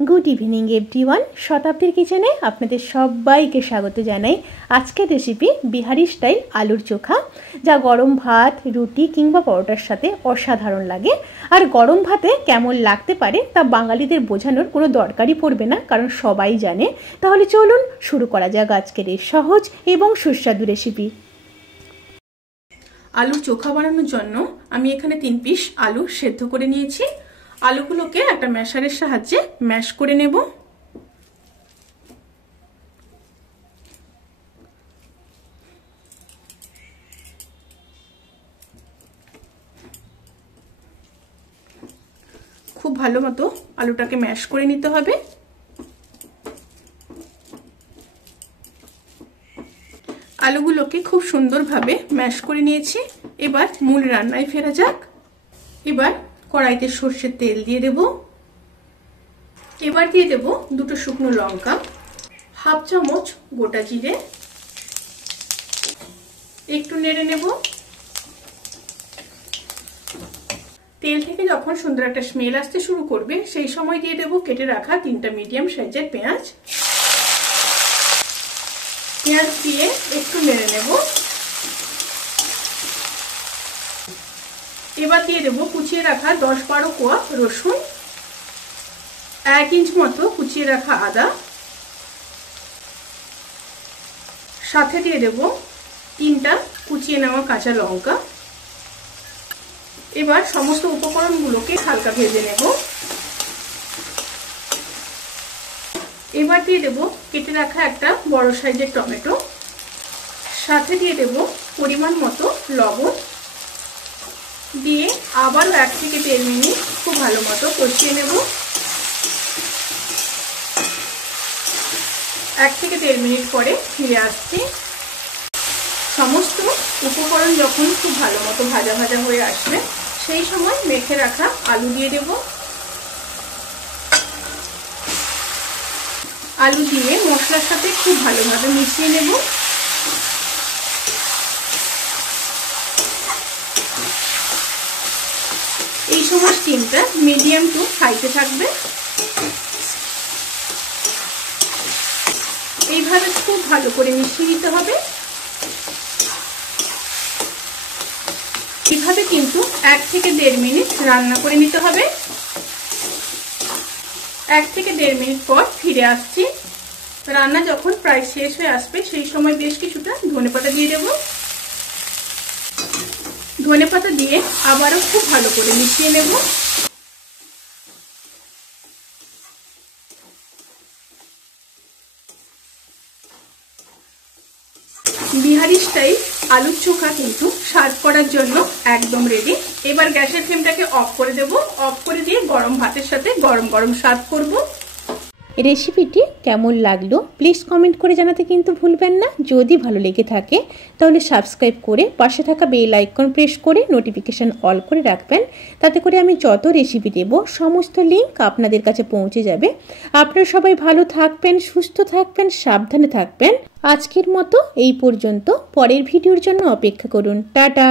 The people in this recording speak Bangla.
Good evening everyone. শতাব্দীর কিচেনে আপনাদের সবাইকে স্বাগত জানাই। আজকের রেসিপি বিহারি স্টাইল আলুর চোখা, যা গরম ভাত, রুটি কিংবা পরোটার সাথে অসাধারণ লাগে। আর গরম ভাতে কেমন লাগতে পারে তা বাঙালিদের বোঝানোর কোনো দরকারই পড়বে না, কারণ সবাই জানে। তাহলে চলুন শুরু করা যাক আজকের এই সহজ এবং সুস্বাদু রেসিপি। আলুর চোখা বানানোর জন্য আমি এখানে 3 পিস আলু সেদ্ধ করে নিয়েছি। আলুগুলোকে একটা ম্যাশারের সাহায্যে ম্যাশ করে নেব। খুব ভালো মতো আলুটাকে ম্যাশ করে নিতে হবে। আলুগুলোকে খুব সুন্দরভাবে ম্যাশ করে নিয়েছি। এবার মূল রান্নায় ফেরা যাক। এবার কড়াইতে সর্ষের তেল দিয়ে দেব। এবার দিয়ে দেব 2টো শুকনো লঙ্কা, হাফ চামচ গোটা জিরে, একটু নেড়ে নেব। তেল থেকে যখন সুন্দর একটা স্মেল আসতে শুরু করবে, সেই সময় দিয়ে দেব কেটে রাখা 3টা মিডিয়াম সাইজের পেঁয়াজ। পেঁয়াজ দিয়ে একটু নেড়ে নেব। এবার দিয়ে দেবো কুচিয়ে রাখা 10-12 কোয়া রসুন, 1 ইঞ্চ মতো কুচিয়ে রাখা আদা, সাথে দিয়ে দেবো 3টা কুচিয়ে নেওয়া কাঁচা লঙ্কা। এবার সমস্ত উপকরণগুলোকে হালকা ভেজে নেব। এবার দিয়ে দেবো কেটে রাখা একটা বড় সাইজের টমেটো, সাথে দিয়ে দেবো পরিমাণ মতো লবণ, দিয়ে আবারও 1 থেকে 1.5 মিনিট খুব ভালো মতো কষিয়ে নেব। 1 থেকে 1.5 মিনিট পরে ফিরে আসছি। সমস্ত উপকরণ যখন খুব ভালো মতো ভাজা ভাজা হয়ে আসবে, সেই সময় মেখে রাখা আলু দিয়ে দেব। আলু দিয়ে মশলার সাথে খুব ভালোভাবে মিশিয়ে নেব। এই সময় স্টিমটা মিডিয়াম টু হাইতে থাকবে। এইভাবে খুব ভালো করে মিশিয়ে নিতে হবে। এইভাবে কিন্তু 1 থেকে 1.5 মিনিট রান্না করে নিতে হবে। 1 থেকে 1.5 মিনিট পর ফিরে আসছি। রান্না যখন প্রায় শেষ হয়ে আসবে, সেই সময় বেশ কিছুটা ধনেপাতা দিয়ে দেব। ধনেপাতা দিয়ে আবারও খুব ভালো করে মিশিয়ে নেব। বিহারি স্টাইল আলুর চোখা কিন্তু সার্ভ করার জন্য একদম রেডি। এবার গ্যাসের ফ্লেমটাকে অফ করে দেব। অফ করে দিয়ে গরম ভাতের সাথে গরম গরম সার্ভ করব। রেসিপিটি কেমন লাগলো প্লিজ কমেন্ট করে জানাতে কিন্তু ভুলবেন না। যদি ভালো লেগে থাকে তাহলে সাবস্ক্রাইব করে পাশে থাকা বেল আইকন প্রেস করে নোটিফিকেশান অল করে রাখবেন। তাতে করে আমি যত রেসিপি দেব সমস্ত লিঙ্ক আপনাদের কাছে পৌঁছে যাবে। আপনারা সবাই ভালো থাকবেন, সুস্থ থাকবেন, সাবধানে থাকবেন। আজকের মতো এই পর্যন্ত। পরের ভিডিওর জন্য অপেক্ষা করুন। টাটা।